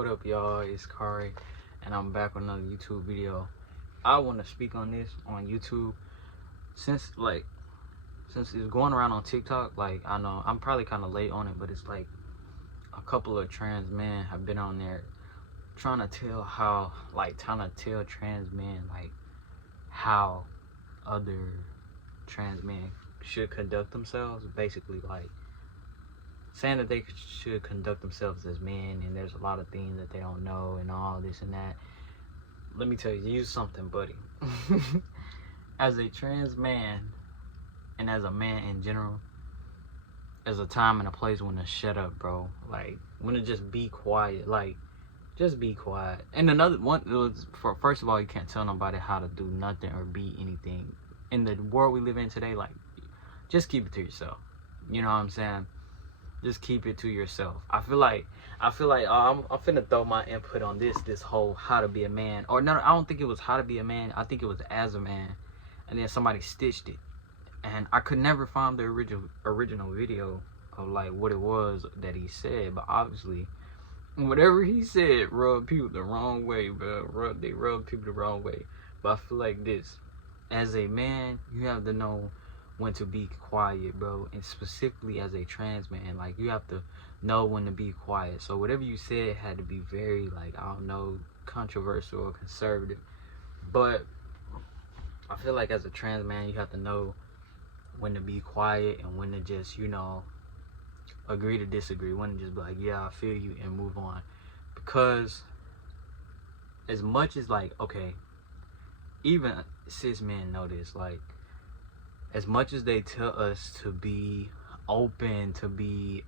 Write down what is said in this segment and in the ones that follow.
What up, y'all? It's Kari, and I'm back with another YouTube video. I want to speak on this on YouTube since it's going around on TikTok. Like, I know I'm probably kind of late on it, but it's like a couple of trans men have been on there trying to tell trans men like how other trans men should conduct themselves. Basically, like saying that they should conduct themselves as men, and there's a lot of things that they don't know and all this and that. Let me tell you something, buddy. As a trans man and as a man in general, there's a time and a place when to shut up, bro. Like, when to just be quiet. Like, just be quiet. And another one was, first of all, you can't tell nobody how to do nothing or be anything. In the world we live in today, like, just keep it to yourself. You know what I'm saying? Just keep it to yourself. I feel like I'm finna throw my input on this whole how to be a man. Or no, I don't think it was how to be a man. I think it was as a man, and then somebody stitched it, and I could never find the original video of like what it was that he said. But obviously, whatever he said rubbed people the wrong way, bro. They rubbed people the wrong way. But I feel like this: as a man, you have to know when to be quiet, bro. And specifically as a trans man, like, you have to know when to be quiet. So whatever you said had to be very, like, I don't know, controversial or conservative. But I feel like as a trans man, you have to know when to be quiet and when to just, you know, agree to disagree. When to just be like, yeah, I feel you, and move on. Because as much as, like, okay, even cis men know this, like, as much as they tell us to be open, to be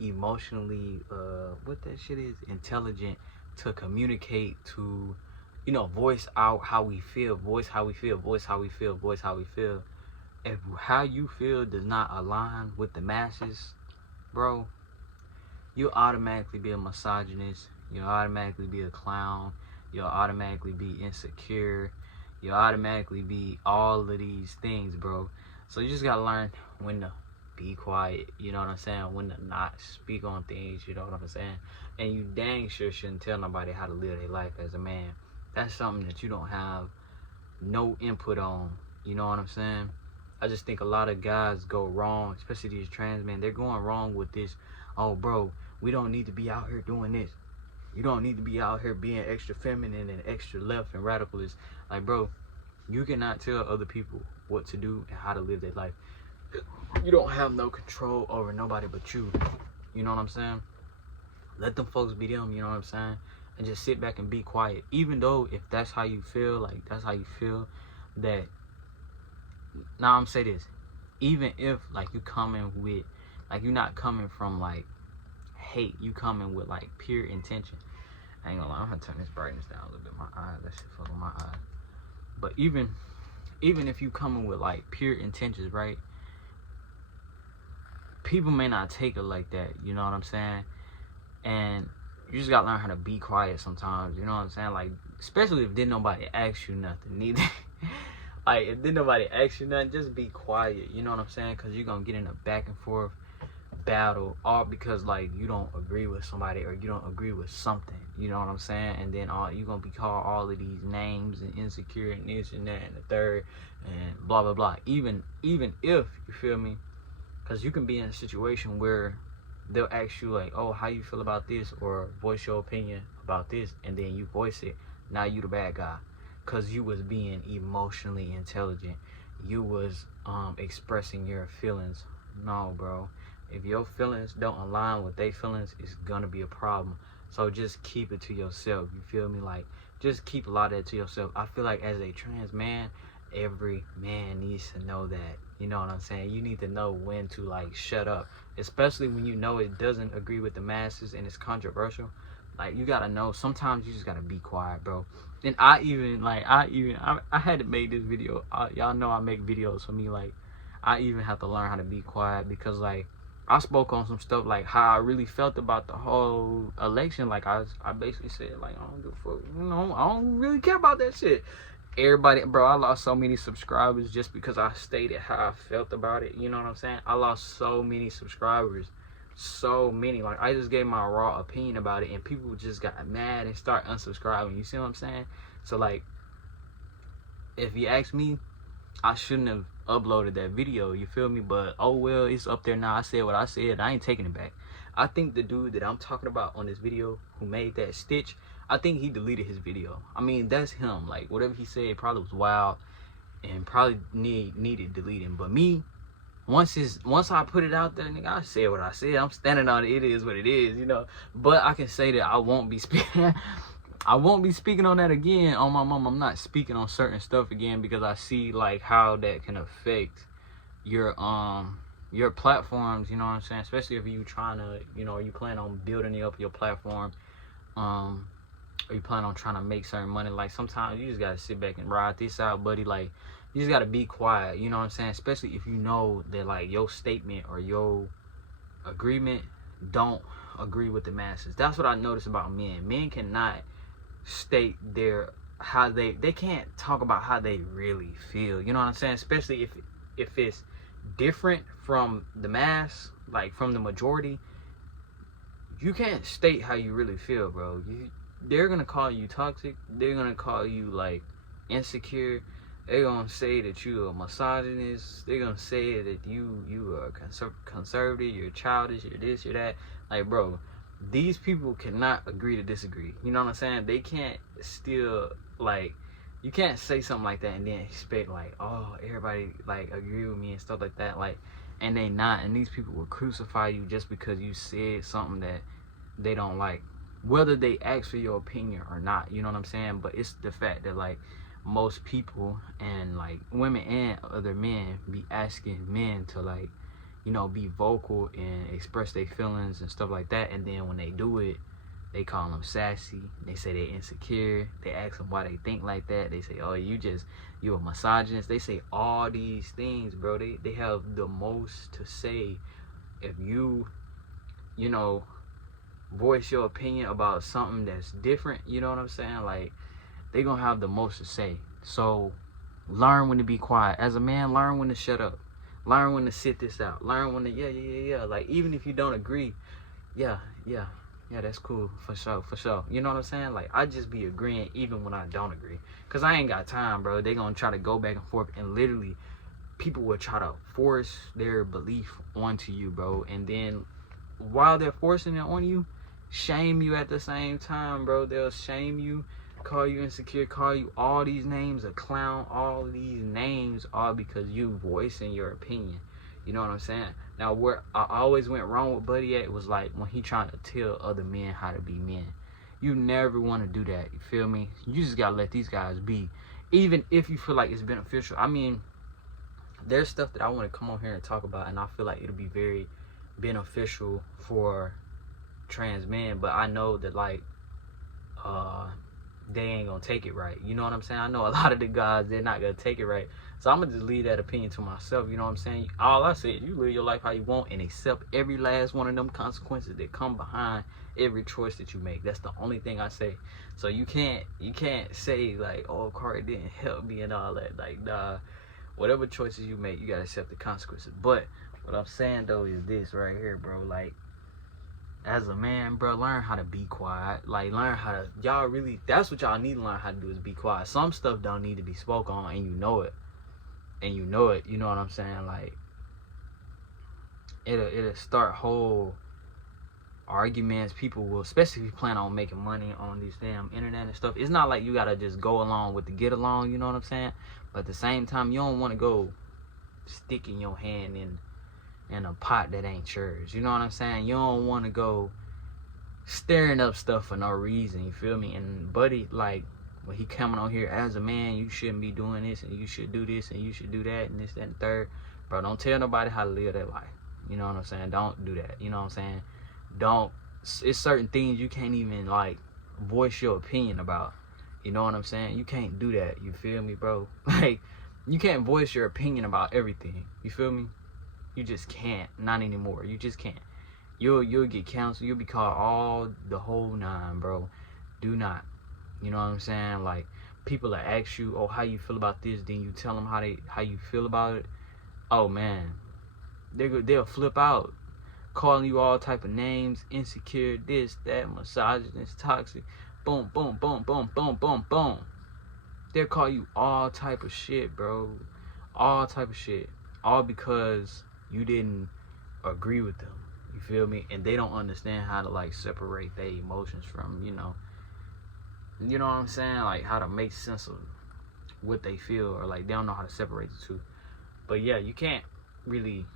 emotionally what that shit is, intelligent, to communicate, to, you know, voice out how we feel, voice how we feel, voice how we feel, voice how we feel. If how you feel does not align with the masses, bro, you'll automatically be a misogynist, you'll automatically be a clown, you'll automatically be insecure, you'll automatically be all of these things, bro. So you just gotta learn when to be quiet, you know what I'm saying? When to not speak on things, you know what I'm saying? And you dang sure shouldn't tell nobody how to live their life as a man. That's something that you don't have no input on, you know what I'm saying? I just think a lot of guys go wrong, especially these trans men. They're going wrong with this. Oh, bro, we don't need to be out here doing this. You don't need to be out here being extra feminine and extra left and radicalist. Like, bro, you cannot tell other people what to do and how to live their life. You don't have no control over nobody but you. You know what I'm saying? Let them folks be them, you know what I'm saying? And just sit back and be quiet. Even though if that's how you feel, like, that's how you feel, that... Now, I'm say this. Even if, like, you coming with... Like, you're not coming from, like, hate. You coming with, like, pure intention. I ain't gonna lie, I'm gonna turn this brightness down a little bit. My eyes, that shit fuck with my eyes. But even if you coming with, like, pure intentions, right? People may not take it like that, you know what I'm saying? And you just gotta learn how to be quiet sometimes, you know what I'm saying? Like, especially if didn't nobody ask you nothing, neither. Like, if didn't nobody ask you nothing, just be quiet, you know what I'm saying? Because you're gonna get in a back and forth battle, all because, like, you don't agree with somebody or you don't agree with something, you know what I'm saying? And then you're gonna be called all of these names and insecure and this and that and the third and blah blah blah. Even if, you feel me, because you can be in a situation where they'll ask you, like, oh, how you feel about this, or voice your opinion about this, and then you voice it. Now you the bad guy because you was being emotionally intelligent, you was expressing your feelings. No, bro, if your feelings don't align with their feelings, it's gonna be a problem. So just keep it to yourself, you feel me? Like, just keep a lot of that to yourself. I feel like as a trans man, every man needs to know that, you know what I'm saying? You need to know when to, like, shut up, especially when you know it doesn't agree with the masses and it's controversial. Like, you gotta know, sometimes you just gotta be quiet, bro. And I had to make this video. Y'all know I make videos for me. Like, I even have to learn how to be quiet because, like, I spoke on some stuff, like how I really felt about the whole election. Like, I basically said, like, I don't give a fuck, you know, I don't really care about that shit. Everybody, bro, I lost so many subscribers just because I stated how I felt about it, you know what I'm saying? I lost so many subscribers so many. Like, I just gave my raw opinion about it, and people just got mad and start unsubscribing. You see what I'm saying? So, like, if you ask me, I shouldn't have uploaded that video, you feel me? But oh well, it's up there now. I said what I said. I ain't taking it back. I think the dude that I'm talking about on this video who made that stitch, I think he deleted his video. I mean, that's him. Like, whatever he said probably was wild and probably needed deleting. But me, once I put it out there, nigga, I said what I said. I'm standing on it. It is what it is, you know. But I can say that I won't be speaking. I won't be speaking on that again. On my mom, I'm not speaking on certain stuff again because I see like how that can affect your platforms. You know what I'm saying? Especially if you trying to, you know, you plan on building up your platform, or you plan on trying to make certain money. Like, sometimes you just gotta sit back and ride this out, buddy. Like, you just gotta be quiet. You know what I'm saying? Especially if you know that like your statement or your agreement don't agree with the masses. That's what I notice about men. Men cannot state they can't talk about how they really feel. You know what I'm saying? Especially if it's different from the mass, like from the majority. You can't state how you really feel, bro. They're gonna call you toxic. They're gonna call you like insecure. They're gonna say that you're a misogynist. They're gonna say that you are conservative, you're childish, you're this, you're that. Like, bro, these people cannot agree to disagree. You know what I'm saying? They can't still, like, you can't say something like that and then expect like, oh, everybody like agree with me and stuff like that. Like, and they not. And these people will crucify you just because you said something that they don't like, whether they ask for your opinion or not. You know what I'm saying? But it's the fact that like most people and like women and other men be asking men to like, you know, be vocal and express their feelings and stuff like that, and then when they do it, they call them sassy. They say they're insecure. They ask them why they think like that. They say, oh, you're a misogynist. They say all these things, bro. They have the most to say. If you know, voice your opinion about something that's different, you know what I'm saying? Like, they gonna have the most to say. So learn when to be quiet. As a man, learn when to shut up. Learn when to sit this out. Learn when to yeah. Like, even if you don't agree, yeah, that's cool, for sure. You know what I'm saying? Like, I just be agreeing even when I don't agree, cause I ain't got time, bro. They gonna try to go back and forth, and literally people will try to force their belief onto you, bro. And then while they're forcing it on you, shame you at the same time, bro. They'll shame you, call you insecure, call you all these names, a clown. All these names are because you voicing your opinion. You know what I'm saying? Now, where I always went wrong with Buddy at was like when he trying to tell other men how to be men. You never want to do that. You feel me? You just gotta let these guys be, even if you feel like it's beneficial. I mean, there's stuff that I want to come on here and talk about, and I feel like it'll be very beneficial for trans men, but I know that like they ain't gonna take it right. You know what I'm saying? I know a lot of the guys, they're not gonna take it right. So I'm gonna just leave that opinion to myself. You know what I'm saying? All I said, you live your life how you want and accept every last one of them consequences that come behind every choice that you make. That's the only thing I say. So you can't say like, oh, Carter didn't help me and all that. Like, nah, whatever choices you make, you gotta accept the consequences. But what I'm saying though is this right here, bro. Like, as a man, bro, learn how to be quiet. Like, learn how to, y'all really, that's what y'all need to learn how to do, is be quiet. Some stuff don't need to be spoke on, and you know it. You know what I'm saying? Like, it'll start whole arguments. People will, especially if you plan on making money on these damn internet and stuff. It's not like you gotta just go along with the get along, you know what I'm saying? But at the same time, you don't want to go sticking your hand in a pot that ain't yours. You know what I'm saying? You don't want to go stirring up stuff for no reason. You feel me? And Buddy, like, when he coming on here, as a man, you shouldn't be doing this, and you should do this, and you should do that, and this, that, and third. Bro, don't tell nobody how to live their life. You know what I'm saying? Don't do that. You know what I'm saying? Don't. It's certain things you can't even like voice your opinion about. You know what I'm saying? You can't do that. You feel me, bro? Like, you can't voice your opinion about everything. You feel me? You just can't. Not anymore. You just can't. You'll get canceled. You'll be called all the whole nine, bro. Do not. You know what I'm saying? Like, people that ask you, oh, how you feel about this, then you tell them how you feel about it. Oh man, they'll flip out. calling you all type of names, insecure, this, that, misogynist, toxic, boom, boom, boom, boom, boom, boom, boom. They'll call you all type of shit, bro. All type of shit. All because you didn't agree with them. You feel me? And they don't understand how to like separate their emotions from, you know what I'm saying? Like how to make sense of what they feel, or like they don't know how to separate the two. But yeah, you can't really,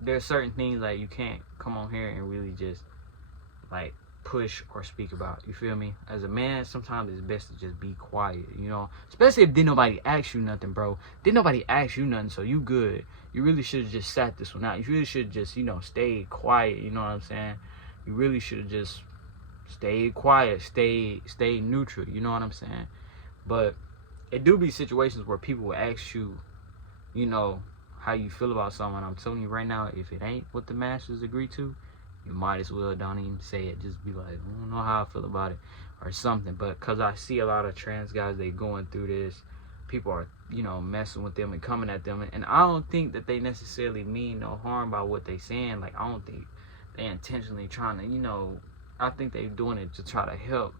there's certain things like you can't come on here and really just like push or speak about. You feel me? As a man, sometimes it's best to just be quiet, you know, especially if didn't nobody ask you nothing, bro. Didn't nobody ask you nothing, so you good. You really should have just sat this one out. You really should have just, you know, stayed quiet. You know what I'm saying? You really should have just stayed quiet, stayed neutral. You know what I'm saying? But it do be situations where people will ask you, you know, how you feel about someone. I'm telling you right now, if it ain't what the masters agree to, you might as well don't even say it. Just be like, I don't know how I feel about it or something. But because I see a lot of trans guys, they going through this. People are, you know, messing with them and coming at them. And I don't think that they necessarily mean no harm by what they saying. Like, I don't think they intentionally trying to, you know, I think they doing it to try to help.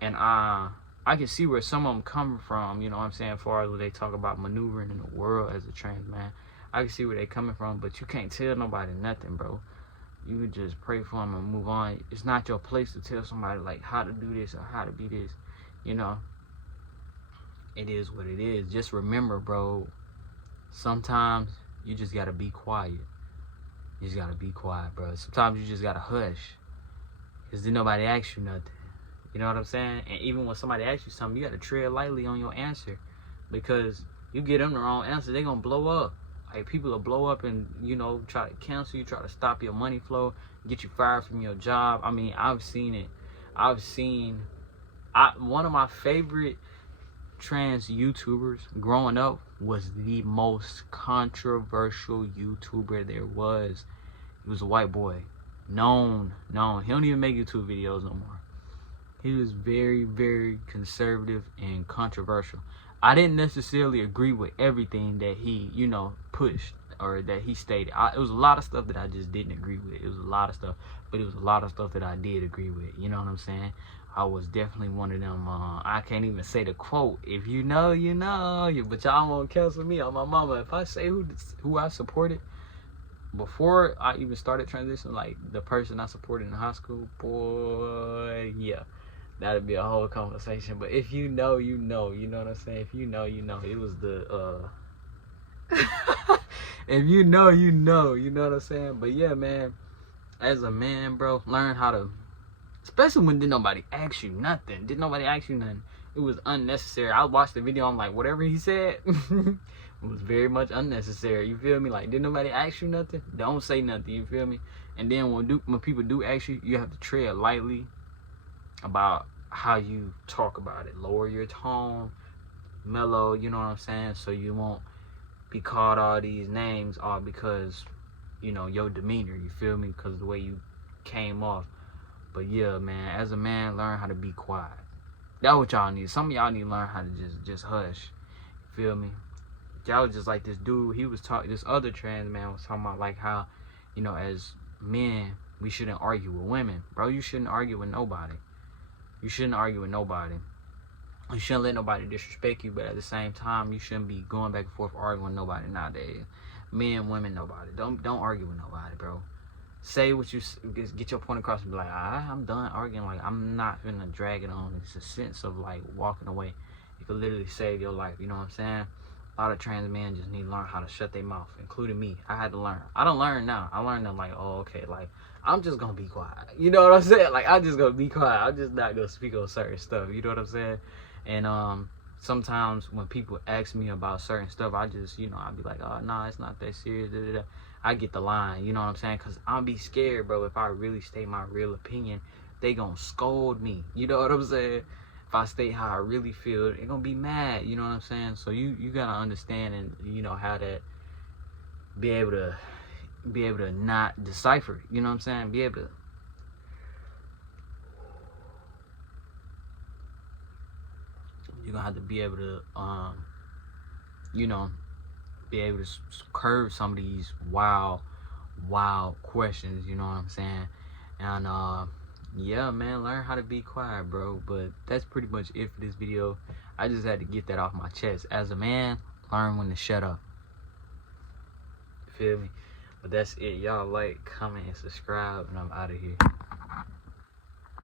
And I can see where some of them coming from, you know what I'm saying, as far as when they talk about maneuvering in the world as a trans man. I can see where they coming from, but you can't tell nobody nothing, bro. You can just pray for them and move on. It's not your place to tell somebody like how to do this or how to be this, you know. It is what it is. Just remember, bro, sometimes you just gotta be quiet. You just gotta be quiet, bro. Sometimes you just gotta hush, because then nobody asks you nothing. You know what I'm saying? And even when somebody asks you something, you gotta tread lightly on your answer, because you get them the wrong answer, they gonna blow up. Like, people will blow up and, you know, try to cancel you, try to stop your money flow, get you fired from your job. I mean, I've seen it. One of my favorite trans YouTubers growing up was the most controversial YouTuber there was. He was a white boy. Known. He don't even make YouTube videos no more. He was very, very conservative and controversial. I didn't necessarily agree with everything that he, you know, pushed or that he stated. It was a lot of stuff that I just didn't agree with. It was a lot of stuff, but it was a lot of stuff that I did agree with. You know what I'm saying? I was definitely one of them. I can't even say the quote. If you know, you know. But y'all won't cancel me on my mama. If I say who I supported before I even started transition, like the person I supported in high school, boy, yeah. That'd be a whole conversation. But if you know, you know. You know what I'm saying? If you know, you know. It was the if you know, you know. You know what I'm saying? But yeah, man, as a man, bro, learn how to, especially when didn't nobody ask you nothing. It was unnecessary. I watched the video, I'm like, whatever he said it was very much unnecessary. You feel me? Like, didn't nobody ask you nothing? Don't say nothing, you feel me? And then when people do ask you, you have to tread lightly about how you talk about it. Lower your tone, mellow, you know what I'm saying? So you won't be called all these names all because, you know, your demeanor, you feel me? Because the way you came off. But yeah, man, as a man, learn how to be quiet. That's what y'all need. Some of y'all need to learn how to just hush. You feel me? Y'all was just like this dude, this other trans man was talking about like how, you know, as men, we shouldn't argue with women. Bro, you shouldn't argue with nobody. You shouldn't argue with nobody. You shouldn't let nobody disrespect you, but at the same time, you shouldn't be going back and forth arguing with nobody nowadays. Men, women, nobody. Don't argue with nobody, bro. Say what you get your point across and be like, I'm done arguing. Like, I'm not gonna drag it on. It's a sense of like walking away. It could literally save your life. You know what I'm saying? A lot of trans men just need to learn how to shut their mouth, including me. I had to learn. I don't learn now. I learned them like, oh, okay, like, I'm just gonna be quiet. You know what I'm saying? Like, I'm just gonna be quiet. I'm just not gonna speak on certain stuff. You know what I'm saying? And sometimes when people ask me about certain stuff, I just, you know, I'll be like, oh, nah, it's not that serious. Da, da, da. I get the line, you know what I'm saying? Because I'll be scared, bro. If I really state my real opinion, they gonna scold me. You know what I'm saying? If I state how I really feel, they're gonna be mad. You know what I'm saying? So you gotta understand and, you know, how to be able to not decipher. You know what I'm saying? Be able to. You're gonna have to be able to, you know, be able to curb some of these wild wild questions, you know what I'm saying? And yeah, man, learn how to be quiet, bro. But that's pretty much it for this video. I just had to get that off my chest. As a man, learn when to shut up. Feel me? But that's it. Y'all like, comment, and subscribe, and I'm out of here.